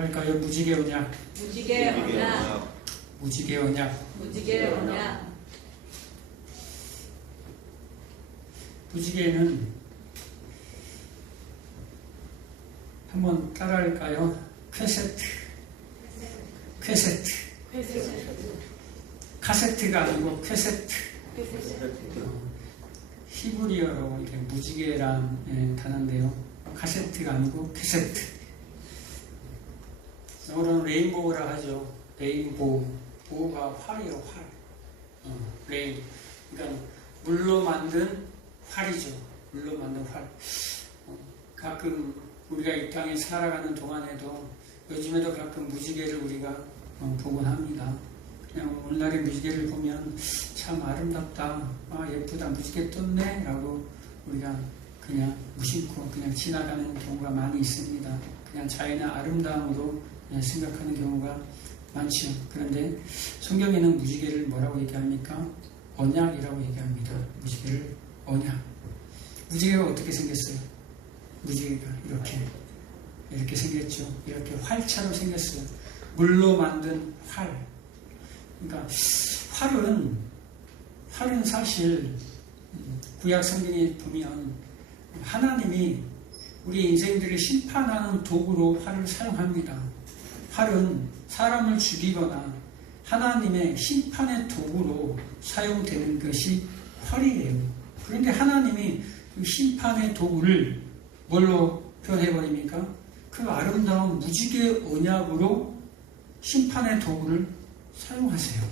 따라할까요? 무지개 언약. 무지개 언약. 무지개 언약. 무지개 언약. 무지개는 한번 따라할까요? 퀘세트. 퀘세트. 카세트가 아니고 퀘세트. 히브리어로 이렇게 무지개란 단어인데요. 카세트가 아니고 퀘세트. 영어로는 레인보우라 하죠. 레인보우. 보우가 활이에요, 활. 레인. 그러니까 물로 만든 활이죠. 물로 만든 활. 가끔 우리가 이 땅에 살아가는 동안에도 요즘에도 가끔 무지개를 우리가 보곤 합니다. 그냥 오늘날의 무지개를 보면 참 아름답다, 예쁘다, 무지개 떴네 라고 우리가 그냥 무심코 그냥 지나가는 경우가 많이 있습니다. 그냥 자연의 아름다움으로 그냥 생각하는 경우가 많죠. 그런데 성경에는 무지개를 뭐라고 얘기합니까? 언약이라고 얘기합니다. 무지개를 언약. 무지개가 어떻게 생겼어요? 무지개가 이렇게 생겼죠. 이렇게 활처럼 생겼어요. 물로 만든 활. 그러니까 활은 사실 구약 성경에 보면 하나님이 우리 인생들을 심판하는 도구로 활을 사용합니다. 활은 사람을 죽이거나 하나님의 심판의 도구로 사용되는 것이 활이에요. 그런데 하나님이 그 심판의 도구를 뭘로 표현해버립니까? 그 아름다운 무지개 언약으로 심판의 도구를 사용하세요.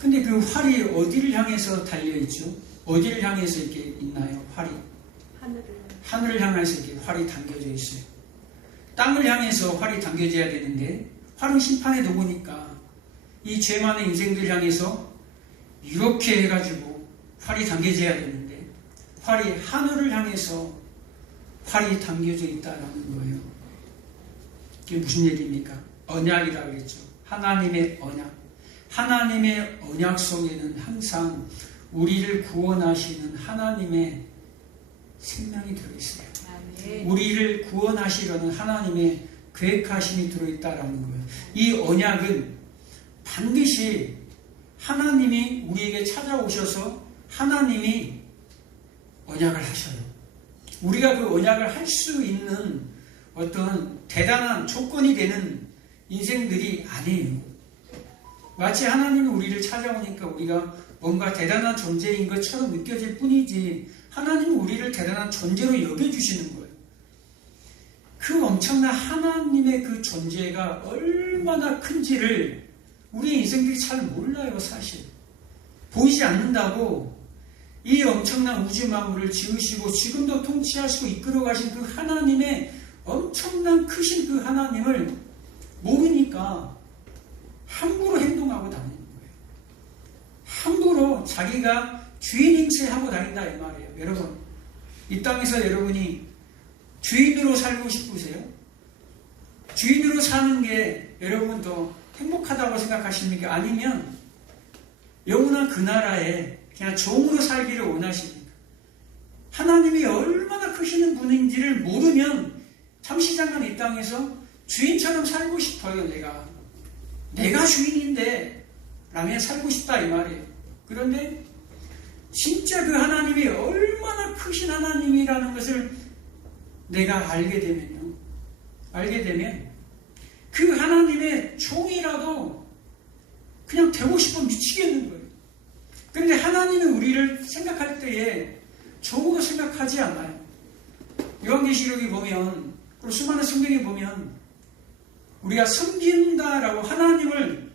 근데 그 활이 어디를 향해서 달려있죠? 어디를 향해서 이렇게 있나요? 활이? 하늘을 향해서 이렇게 활이 당겨져 있어요. 땅을 향해서 활이 당겨져야 되는데 활은 심판의 도구니까 이 죄 많은 인생들 향해서 이렇게 해가지고 활이 당겨져야 되는데 활이 하늘을 향해서 활이 당겨져 있다는 거예요. 이게 무슨 얘기입니까? 언약이라고 그랬죠. 하나님의 언약. 하나님의 언약 속에는 항상 우리를 구원하시는 하나님의 생명이 들어있어요. 우리를 구원하시려는 하나님의 계획하심이 들어있다라는 거예요. 이 언약은 반드시 하나님이 우리에게 찾아오셔서 하나님이 언약을 하셔요. 우리가 그 언약을 할 수 있는 어떤 대단한 조건이 되는 인생들이 아니에요. 마치 하나님이 우리를 찾아오니까 우리가 뭔가 대단한 존재인 것처럼 느껴질 뿐이지 하나님은 우리를 대단한 존재로 여겨주시는 거예요. 그 엄청난 하나님의 그 존재가 얼마나 큰지를 우리 인생들이 잘 몰라요, 사실. 보이지 않는다고 이 엄청난 우주 만물을 지으시고 지금도 통치하시고 이끌어가신 그 하나님의 엄청난 크신 그 하나님을 모르니까 함부로 행동하고 다니는 거예요. 함부로 자기가 주인 행세하고 다닌다 이 말이에요. 여러분, 이 땅에서 여러분이 주인으로 살고 싶으세요? 주인으로 사는 게 여러분 더 행복하다고 생각하십니까? 아니면 영원한 그 나라에 그냥 종으로 살기를 원하십니까? 하나님이 얼마나 크시는 분인지를 모르면 잠시 잠깐 이 땅에서 주인처럼 살고 싶어요. 내가 주인인데 라면 살고 싶다 이 말이에요. 그런데 진짜 그 하나님이 얼마나 크신 하나님이라는 것을 내가 알게 되면 그 하나님의 종이라도 그냥 되고 싶어 미치겠는 거예요. 그런데 하나님은 우리를 생각할 때에 종으로 생각하지 않아요. 요한계시록에 보면, 그리고 수많은 성경에 보면 우리가 섬긴다라고 하나님을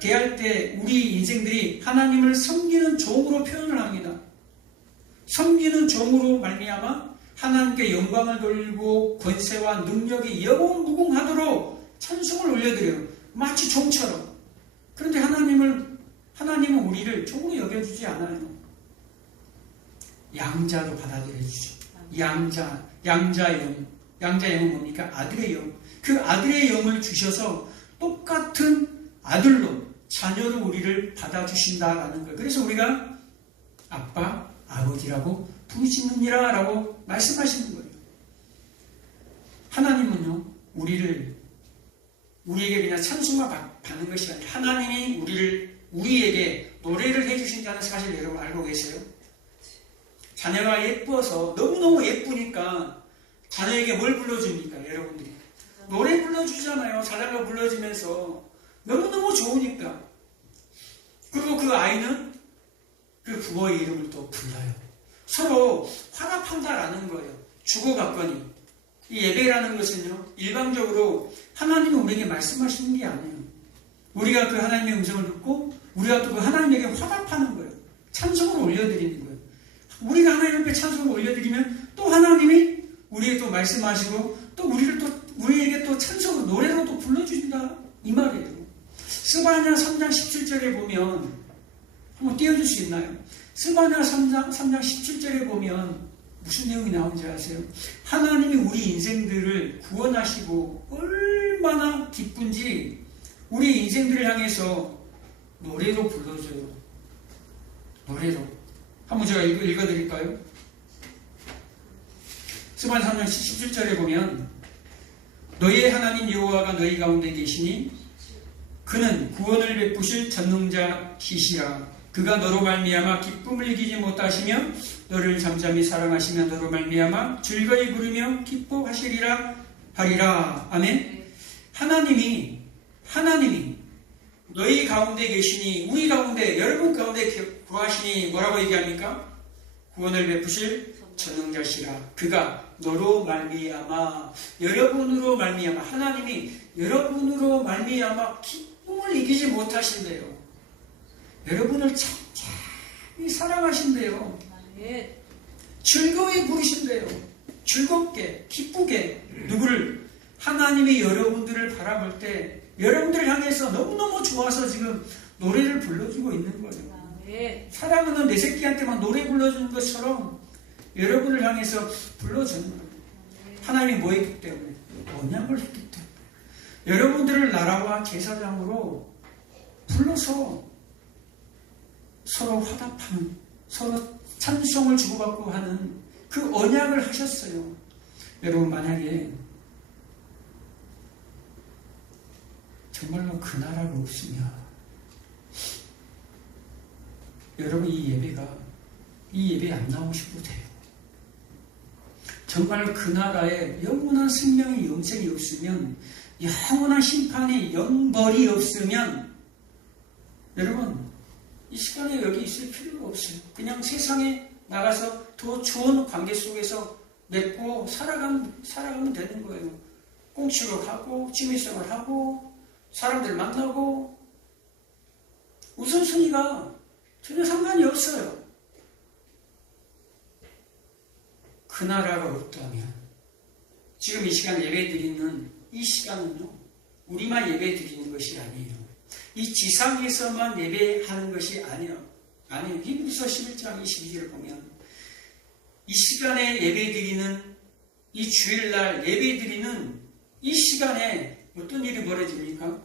대할 때 우리 인생들이 하나님을 섬기는 종으로 표현을 합니다. 섬기는 종으로 말미암아 하나님께 영광을 돌리고 권세와 능력이 영원무궁하도록 찬송을 올려드려요. 마치 종처럼. 그런데 하나님은 우리를 종으로 여겨주지 않아요. 양자로 받아들여주죠. 양자의 영은 뭡니까? 아들의 영. 그 아들의 영을 주셔서 똑같은 아들로, 자녀로 우리를 받아주신다라는 거예요. 그래서 우리가 아빠, 아버지라고 부르시느니라 라고 말씀하시는 거예요. 하나님은요, 우리에게 그냥 찬송만 받는 것이 아니라 하나님이 우리에게 노래를 해주신다는 사실 여러분 알고 계세요? 자녀가 예뻐서 너무너무 예쁘니까 자녀에게 뭘 불러줍니까? 여러분들이 노래 불러주잖아요. 자장가 불러주면서 너무너무 좋으니까. 그리고 그 아이는 그 부모의 이름을 또 불러요. 서로 화답한다라는 거예요. 주고받거니. 이 예배라는 것은요, 일방적으로 하나님이 우리에게 말씀하시는 게 아니에요. 우리가 그 하나님의 음성을 듣고 우리가 또 그 하나님에게 화답하는 거예요. 찬송을 올려드리는 거예요. 우리가 하나님 앞에 찬송을 올려드리면 또 하나님이 우리에게 또 말씀하시고 또 우리에게 또 찬송을 노래로 또 불러주신다 이 말이에요. 스바냐 3장 17절에 보면 한번 띄워줄 수 있나요? 스바냐 3장 17절에 보면 무슨 내용이 나오는지 아세요? 하나님이 우리 인생들을 구원하시고 얼마나 기쁜지 우리 인생들을 향해서 노래로 불러줘요. 노래로. 한번 제가 읽어드릴까요? 스바냐 3장 17절에 보면 너희의 하나님 여호와가 너희 가운데 계시니 그는 구원을 베푸실 전능자시시라. 그가 너로 말미암아 기쁨을 이기지 못하시며 너를 잠잠히 사랑하시며 너로 말미암아 즐거이 부르며 기뻐하시리라 하리라. 아멘. 하나님이 너희 가운데 계시니 우리 가운데 여러분 가운데 구하시니 뭐라고 얘기합니까? 구원을 베푸실 전능자시라. 그가 너로 말미암아 여러분으로 말미암아 하나님이 여러분으로 말미암아 기쁨을 이기지 못하신대요. 여러분을 참참히 사랑하신대요. 즐거이 부르신대요. 즐겁게 기쁘게. 누구를? 하나님이 여러분들을 바라볼 때 여러분들을 향해서 너무너무 좋아서 지금 노래를 불러주고 있는 거예요. 사랑하는 내 새끼한테만 노래 불러주는 것처럼 여러분을 향해서 불러주는 거예요. 하나님이 뭐 했기 때문에? 언약을 했기 때문에. 여러분들을 나라와 제사장으로 불러서 서로 화답하는, 서로 찬송을 주고받고 하는 그 언약을 하셨어요. 여러분 만약에 정말로 그 나라가 없으면 여러분 이 예배에 안 나오셔도 돼요. 정말 그 나라에 영원한 생명의 영생이 없으면, 영원한 심판의 영벌이 없으면 여러분 이 시간에 여기 있을 필요가 없어요. 그냥 세상에 나가서 더 좋은 관계 속에서 맺고 살아가면 되는 거예요. 꽁치로 가고 취미생활 하고 사람들 만나고 우선순위가 전혀 상관이 없어요. 그 나라가 없다면 지금 이 시간 예배 드리는 이 시간은요, 우리만 예배 드리는 것이 아니에요. 이 지상에서만 예배하는 것이 아니에요. 히브리서 11장 22절을 보면 이 시간에 예배 드리는, 이 주일날 예배 드리는 이 시간에 어떤 일이 벌어집니까?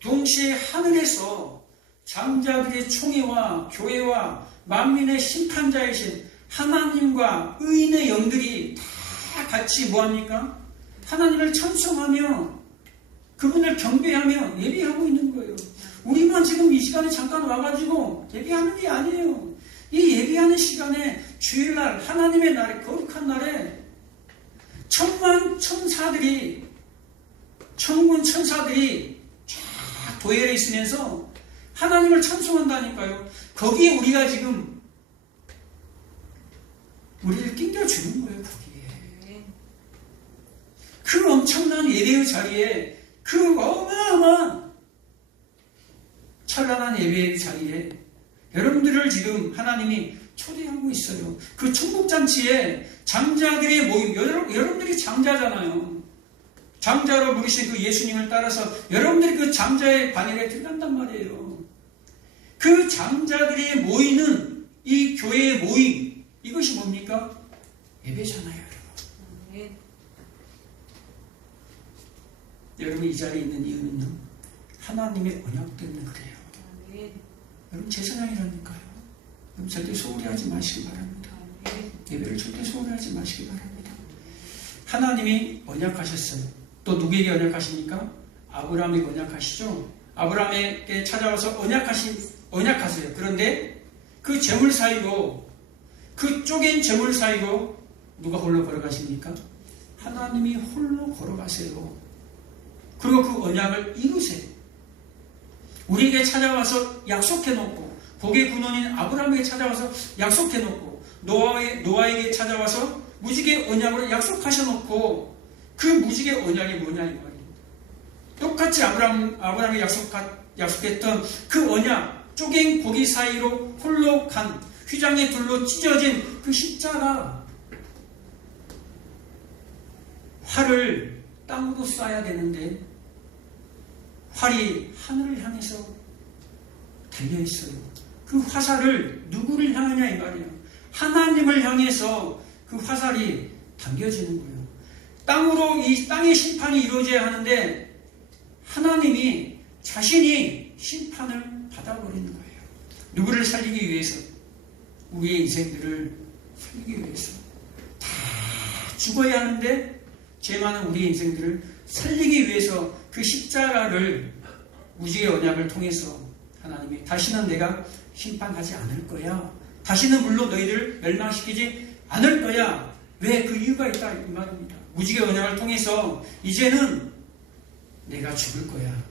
동시에 하늘에서 장자들의 총회와 교회와 만민의 심판자이신 하나님과 의인의 영들이 다 같이 뭐합니까? 하나님을 찬송하며 그분을 경배하며 예배하고 있는 거예요. 우리만 지금 이 시간에 잠깐 와가지고 예배하는 게 아니에요. 이 예배하는 시간에 주일날 하나님의 날에, 거룩한 날에 천군 천사들이 쫙 도열해 있으면서 하나님을 찬송한다니까요. 거기에 우리가 지금 우리를 낑겨주는 거예요. 거기에 그 엄청난 예배의 자리에, 그 어마어마한 찬란한 예배의 자리에 여러분들을 지금 하나님이 초대하고 있어요. 그 천국잔치에 장자들의 모임, 여러분들이 장자잖아요. 장자로 부르신 그 예수님을 따라서 여러분들이 그 장자의 반열에 들어간단 말이에요. 그 장자들이 모이는 이 교회의 모임, 이것이 뭡니까? 예배잖아요, 여러분. 여러분 이 자리에 있는 이유는요, 하나님의 언약 때문에 그래요. 여러분 제사장이라니까요. 여러분 절대 소홀히 하지 마시기 바랍니다. 예배를 절대 소홀히 하지 마시기 바랍니다. 하나님이 언약하셨어요. 또 누구에게 언약하십니까? 아브라함에게 언약하시죠. 아브라함에게 찾아와서 언약하세요. 그런데 그 재물 사이로, 그 쪼갠 재물 사이로 누가 홀로 걸어가십니까? 하나님이 홀로 걸어가세요. 그리고 그 언약을 이루세요. 우리에게 찾아와서 약속해놓고, 복의 근원인 아브라함에게 찾아와서 약속해놓고, 노아에게 찾아와서 무지개 언약으로 약속하셔놓고, 그 무지개 언약이 뭐냐 이 말이에요. 똑같이 아브라함이 약속했던 그 언약, 쪼갠 고기 사이로 홀로 간, 휘장의 둘로 찢어진 그 십자가, 활을 땅으로 쏴야 되는데 활이 하늘을 향해서 달려있어요. 그 화살을 누구를 향하냐 이 말이에요. 하나님을 향해서 그 화살이 당겨지는 거예요. 땅으로 이 땅의 심판이 이루어져야 하는데 하나님이 자신이 심판을 받아버리는 거예요. 누구를 살리기 위해서? 우리의 인생들을 살리기 위해서. 다 죽어야 하는데 죄 많은 우리의 인생들을 살리기 위해서 그 십자가를, 무지개 언약을 통해서 하나님이 다시는 내가 심판하지 않을 거야. 다시는 물론 너희들을 멸망시키지 않을 거야. 왜? 그 이유가 있다 이 말입니다. 무지개 언약을 통해서 이제는 내가 죽을 거야.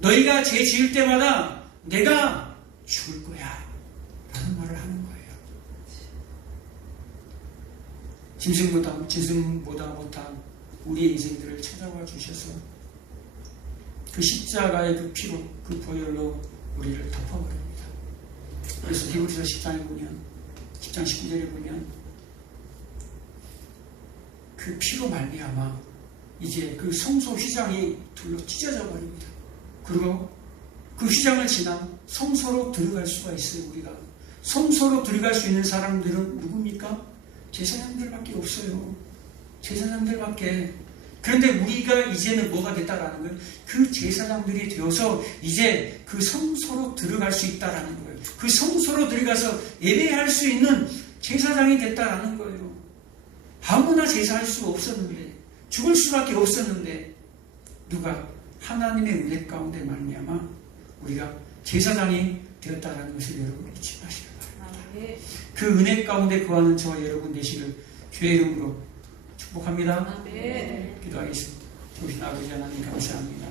너희가 죄 지을 때마다 내가 죽을 거야. 라는 말을 하는 거예요. 짐승보다 못한 우리의 인생들을 찾아와 주셔서 그 십자가의 그 피로, 그 보혈로 우리를 덮어버립니다. 그래서 히브리서 10장에 보면, 10장 19절에 보면 그 피로 말미암아 이제 그 성소 휘장이 둘로 찢어져 버립니다. 그리고 그 휘장을 지나 성소로 들어갈 수가 있어요. 우리가 성소로 들어갈 수 있는 사람들은 누굽니까? 제사장들밖에 없어요. 제사장들밖에. 그런데 우리가 이제는 뭐가 됐다라는 거예요? 그 제사장들이 되어서 이제 그 성소로 들어갈 수 있다라는 거예요. 그 성소로 들어가서 예배할 수 있는 제사장이 됐다라는 거예요. 아무나 제사할 수가 없었는데, 죽을 수밖에 없었는데, 누가? 하나님의 은혜 가운데 말미암아 우리가 제사장이 되었다라는 것을 여러분 잊지 마시기 바랍니다. 그 은혜 가운데 거하는 저와 여러분 되시길 주의 이름으로 축복합니다. 아멘. 기도하겠습니다. 좋으신 아버지 하나님 감사합니다.